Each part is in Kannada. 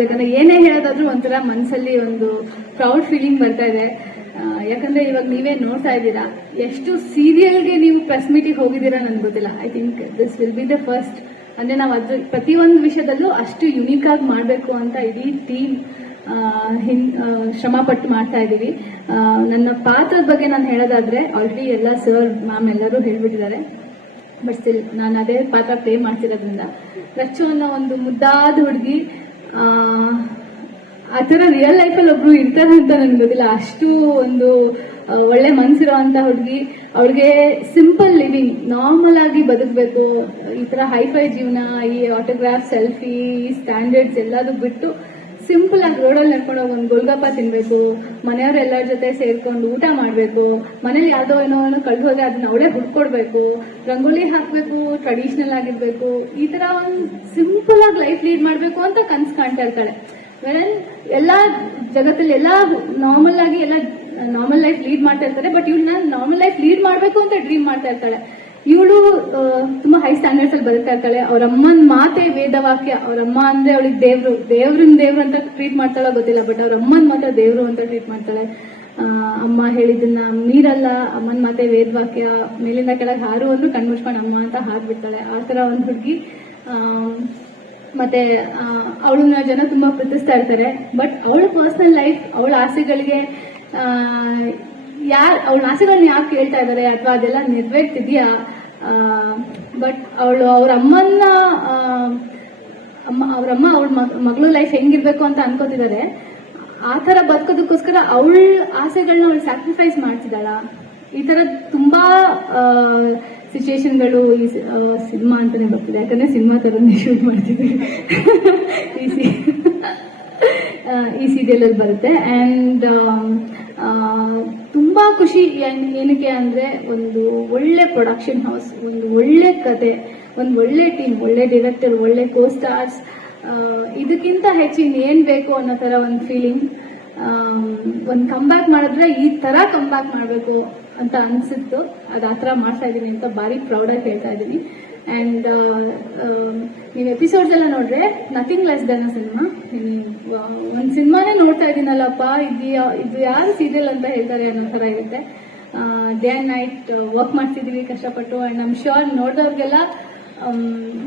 ಹೇಳ್ಬೇಕಂದ್ರೆ ಏನೇ ಹೇಳೋದಾದ್ರೂ ಒಂಥರ ಮನಸ್ಸಲ್ಲಿ ಒಂದು ಪ್ರೌಡ್ ಫೀಲಿಂಗ್ ಬರ್ತಾ ಇದೆ. ಯಾಕಂದ್ರೆ ಇವಾಗ ನೀವೇ ನೋಡ್ತಾ ಇದ್ದೀರಾ ಎಷ್ಟು ಸೀರಿಯಲ್ಗೆ ನೀವು ಪ್ರೆಸ್ ಮೀಟಿಗೆ ಹೋಗಿದ್ದೀರಾ ನನ್ಗೆ ಗೊತ್ತಿಲ್ಲ. I think this will be the first ಅಂದ್ರೆ ನಾವು ಅದ್ರ ಪ್ರತಿಯೊಂದು ವಿಷಯದಲ್ಲೂ ಅಷ್ಟು ಯುನೀಕ್ ಆಗಿ ಮಾಡಬೇಕು ಅಂತ ಇಡೀ ಟೀಮ್ ಆ, ಶ್ರಮ ಪಟ್ಟು ಮಾಡ್ತಾ ಇದ್ದೀವಿ. ನನ್ನ ಪಾತ್ರದ ಬಗ್ಗೆ ನಾನು ಹೇಳೋದಾದ್ರೆ ಆಲ್ರೆಡಿ ಎಲ್ಲ ಸರ್ ಮ್ಯಾಮ್ ಎಲ್ಲರೂ ಹೇಳ್ಬಿಟ್ಟಿದ್ದಾರೆ. ಬಟ್ ಸ್ಟಿಲ್ ನಾನು ಅದೇ ಪಾತ್ರ ಪ್ಲೇ ಮಾಡ್ತಿರೋದ್ರಿಂದ ರಚ್ಚು ಅನ್ನೋ ಒಂದು ಮುದ್ದಾದ ಹುಡುಗಿ ಆ ಥರ ರಿಯಲ್ ಲೈಫಲ್ಲಿ ಒಬ್ರು ಇರ್ತಾರೆ ಅಂತ ನನಗೆ ಗೊತ್ತಿಲ್ಲ. ಅಷ್ಟು ಒಂದು ಒಳ್ಳೆ ಮನ್ಸಿರೋವಂಥ ಹುಡುಗಿ. ಅವ್ರಿಗೆ ಸಿಂಪಲ್ ಲಿವಿಂಗ್ ನಾರ್ಮಲ್ ಆಗಿ ಬದುಕಬೇಕು. ಈ ಥರ ಹೈಫೈ ಜೀವನ, ಈ ಆಟೋಗ್ರಾಫ್ ಸೆಲ್ಫಿ ಸ್ಟ್ಯಾಂಡರ್ಡ್ಸ್ ಎಲ್ಲದೂ ಬಿಟ್ಟು ಸಿಂಪಲ್ ಆಗಿ ರೋಡಲ್ಲಿ ನಡ್ಕೊಂಡು ಒಂದು ಗೋಲ್ಗಪ್ಪ ತಿನ್ಬೇಕು ಮನೆಯವ್ರ ಎಲ್ಲರ ಜೊತೆ ಸೇರ್ಕೊಂಡು ಊಟ ಮಾಡಬೇಕು, ಮನೇಲಿ ಯಾವುದೋ ಏನೋ ಏನೋ ಕಳ್ದು ಹೋದ್ರೆ ಅದನ್ನ ಅವಳೇ ಹುಡ್ಕೊಡ್ಬೇಕು ರಂಗೋಲಿ ಹಾಕ್ಬೇಕು ಟ್ರೆಡಿಷನಲ್ ಆಗಿರ್ಬೇಕು, ಈ ತರ ಒಂದು ಸಿಂಪಲ್ ಆಗಿ ಲೈಫ್ ಲೀಡ್ ಮಾಡಬೇಕು ಅಂತ ಕನ್ಸು ಕಾಣ್ತಾ ಇರ್ತಾಳೆ. ವೆನ್ ಎಲ್ಲ ಜಗತ್ತಲ್ಲಿ ಎಲ್ಲ ನಾರ್ಮಲ್ ಆಗಿ ಎಲ್ಲ ನಾರ್ಮಲ್ ಲೈಫ್ ಲೀಡ್ ಮಾಡ್ತಾ ಇರ್ತಾರೆ ಬಟ್ ಇವ್ಳು ನಾನು ನಾರ್ಮಲ್ ಲೈಫ್ ಲೀಡ್ ಮಾಡಬೇಕು ಅಂತ ಡ್ರೀಮ್ ಮಾಡ್ತಾ ಇರ್ತಾಳೆ. ಇವಳು ತುಂಬಾ ಹೈ ಸ್ಟ್ಯಾಂಡರ್ಡ್ಸ್ ಅಲ್ಲಿ ಬದುಕ್ತಾ ಇರ್ತಾಳೆ. ಅವ್ರ ಅಮ್ಮನ ಮಾತೆ ವೇದವಾಕ್ಯ. ಅವ್ರ ಅಮ್ಮ ಅಂದ್ರೆ ಅವಳಿಗೆ ದೇವ್ರು. ದೇವ್ರನ್ ದೇವ್ರು ಅಂತ ಟ್ರೀಟ್ ಮಾಡ್ತಾಳೋ ಗೊತ್ತಿಲ್ಲ ಬಟ್ ಅವ್ರ ಅಮ್ಮನ ಮಾತ್ರ ದೇವ್ರು ಅಂತ ಟ್ರೀಟ್ ಮಾಡ್ತಾಳೆ. ಅಮ್ಮ ಹೇಳಿದನ್ನ ಮೀರಲ್ಲ. ಅಮ್ಮನ ಮಾತೆ ವೇದವಾಕ್ಯ. ಮೇಲಿಂದ ಕೆಳಗೆ ಹಾರು ಅಂದ್ರು ಕಣ್ಮುಚ್ಕೊಂಡು ಅಮ್ಮ ಅಂತ ಹಾಕ್ಬಿಡ್ತಾಳೆ ಆ ತರ ಒಂದು ಹುಡುಗಿ. ಮತ್ತೆ ಅವಳನ್ನ ಜನ ತುಂಬಾ ಪ್ರೀತಿಸ್ತಾ ಇರ್ತಾರೆ. ಬಟ್ ಅವಳ ಪರ್ಸನಲ್ ಲೈಫ್ ಅವಳ ಆಸೆಗಳಿಗೆ ಯಾರು ಅವಳ ಆಸೆಗಳನ್ನ ಯಾಕೆ ಕೇಳ್ತಾ ಇದ್ದಾರೆ ಅಥವಾ ಅದೆಲ್ಲ ನೆರವೇರ್ತಿದ್ಯಾ? ಬಟ್ ಅವಳು ಅವ್ರ ಅಮ್ಮನ್ನ ಅಮ್ಮ ಅವ್ರಮ್ಮ ಅವಳ ಮಗಳು ಲೈಫ್ ಹೆಂಗಿರ್ಬೇಕು ಅಂತ ಅನ್ಕೋತಿದ್ದಾರೆ ಆ ಥರ ಬದುಕೋದಕ್ಕೋಸ್ಕರ ಅವಳ ಆಸೆಗಳನ್ನ ಅವಳು ಸ್ಯಾಕ್ರಿಫೈಸ್ ಮಾಡ್ತಿದ್ದಾಳ? ಈ ಥರ ತುಂಬಾ ಸಿಚುವೇಶನ್ಗಳು ಈ ಸಿನಿಮಾ ಅಂತಾನೆ ಬರ್ತಿದೆ. ಯಾಕಂದ್ರೆ ಸಿನಿಮಾ ಥರನೇ ಶೂಟ್ ಮಾಡ್ತಿದ್ದೀವಿ ಈ ಸೀರಿಯಲ್ ಅಲ್ಲಿ ಬರುತ್ತೆ. ಅಂಡ್ ಏನಕ್ಕೆ ಅಂದ್ರೆ ಒಂದು ಒಳ್ಳೆ ಪ್ರೊಡಕ್ಷನ್ ಹೌಸ್ ಒಂದು ಒಳ್ಳೆ ಕತೆ, ಒಂದು ಒಳ್ಳೆ ಟೀಮ್ ಒಳ್ಳೆ ಡಿರೆಕ್ಟರ್ ಒಳ್ಳೆ ಕೋ ಸ್ಟಾರ್ಸ್ ಇದಕ್ಕಿಂತ ಹೆಚ್ಚಿನ ಏನ್ ಬೇಕು ಅನ್ನೋ ತರ ಒಂದು ಫೀಲಿಂಗ್ ಒಂದು ಕಂಬ್ಯಾಕ್ ಮಾಡಿದ್ರೆ ಈ ತರ ಕಂಬ್ಯಾಕ್ ಮಾಡಬೇಕು ಅಂತ ಅನ್ಸಿತ್ತು. ಅದು ಆ ಥರ ಮಾಡ್ತಾ ಇದ್ದೀನಿ ಅಂತ ಬಾರಿ ಪ್ರೌಡ್ ಆಗಿ ಹೇಳ್ತಾ ಇದ್ದೀನಿ ಆ್ಯಂಡ್ ನೀವು ಎಪಿಸೋಡ್ಸ್ ಎಲ್ಲ ನೋಡ್ರೆ nothing less than a cinema ಒಂದು ಸಿನಿಮಾನೇ ನೋಡ್ತಾ ಇದ್ದೀನಲ್ಲಪ್ಪ ಇದು ಇದು ಯಾರು ಸೀರಿಯಲ್ ಅಂತ ಹೇಳ್ತಾರೆ ಅನ್ನೋ ಥರ ಇರುತ್ತೆ. ಡೇ ಆ್ಯಂಡ್ ನೈಟ್ ವರ್ಕ್ ಮಾಡ್ತಿದ್ದೀವಿ ಕಷ್ಟಪಟ್ಟು ಆ್ಯಂಡ್ ನಮ್ಮ ಶ್ಯೂರ್ ನೋಡಿದವ್ರಿಗೆಲ್ಲ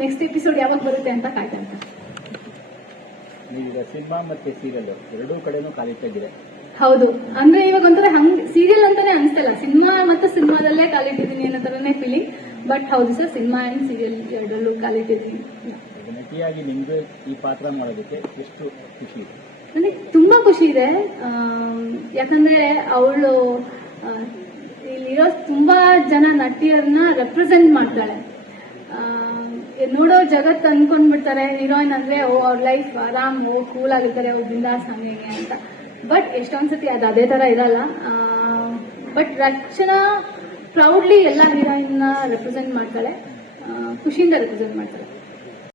ನೆಕ್ಸ್ಟ್ ಎಪಿಸೋಡ್ ಯಾವಾಗ ಬರುತ್ತೆ ಅಂತ ಕಾಯ್ತಾ ಈಗ ಸಿನಿಮಾ ಮತ್ತೆ ಸೀರಿಯಲ್ ಎರಡೂ ಕಡೆನೂ ಕಾಲಿಟ್ಟಿದ್ದೀರಿ ಹೌದು. ಅಂದ್ರೆ ಇವಾಗ ಒಂಥರ ಹಂಗ್ ಸೀರಿಯಲ್ ಅಂತಾನೆ ಅನ್ಸ್ತಲ್ಲ. ಸಿನಿಮಾ ಮತ್ತೆ ಸಿನಿಮಾದಲ್ಲೇ ಕಾಲಿಟ್ಟಿದ್ದೀನಿ ಅನ್ನೋ ತರನೇ ಫೀಲಿಂಗ್ ಬಟ್ ಹೌದು ಸರ್ ಸಿನಿಮಾ ಅಂಡ್ ಸೀರಿಯಲ್ ಎರಡರಲ್ಲೂ ಕಾಲಿಟ್ಟಿದ್ದೀನಿ ನಟಿಯಾಗಿ ನಿಮ್ಗೆ ಈ ಪಾತ್ರ ಮಾಡೋದಕ್ಕೆ ಎಷ್ಟು ಖುಷಿ ಇದೆ? ನನಗೆ ತುಂಬಾ ಖುಷಿ ಇದೆ. ಯಾಕಂದ್ರೆ ಅವಳು ಇಲ್ಲಿರೋ ತುಂಬಾ ಜನ ನಟಿಯರನ್ನ ರೆಪ್ರೆಸೆಂಟ್ ಮಾಡ್ತಾಳೆ ನೋಡೋ ಜಗತ್ತು ಅನ್ಕೊಂಡ್ಬಿಡ್ತಾರೆ. ಹೀರೋಯಿನ್ ಅಂದ್ರೆ, ಓ, ಅವ್ರ ಲೈಫ್ ಆರಾಮ್, ಓ ಕೂಲ್ ಆಗಿರ್ತಾರೆ, ಅವ್ರ ಬಿಂದಾಸ್ ಹಂಗೆ ಅಂತ. ಬಟ್ ಎಷ್ಟೊಂದ್ಸತಿ ಅದು ಅದೇ ತರ ಇರಲ್ಲ. ಬಟ್ ರಚನಾ ಪ್ರೌಡ್ಲಿ ಎಲ್ಲ ಹೀರೋಯಿನ್ನ ರೆಪ್ರೆಸೆಂಟ್ ಮಾಡ್ತಾಳೆ ಖುಷಿಯಿಂದ ರೆಪ್ರೆಸೆಂಟ್ ಮಾಡ್ತಾಳೆ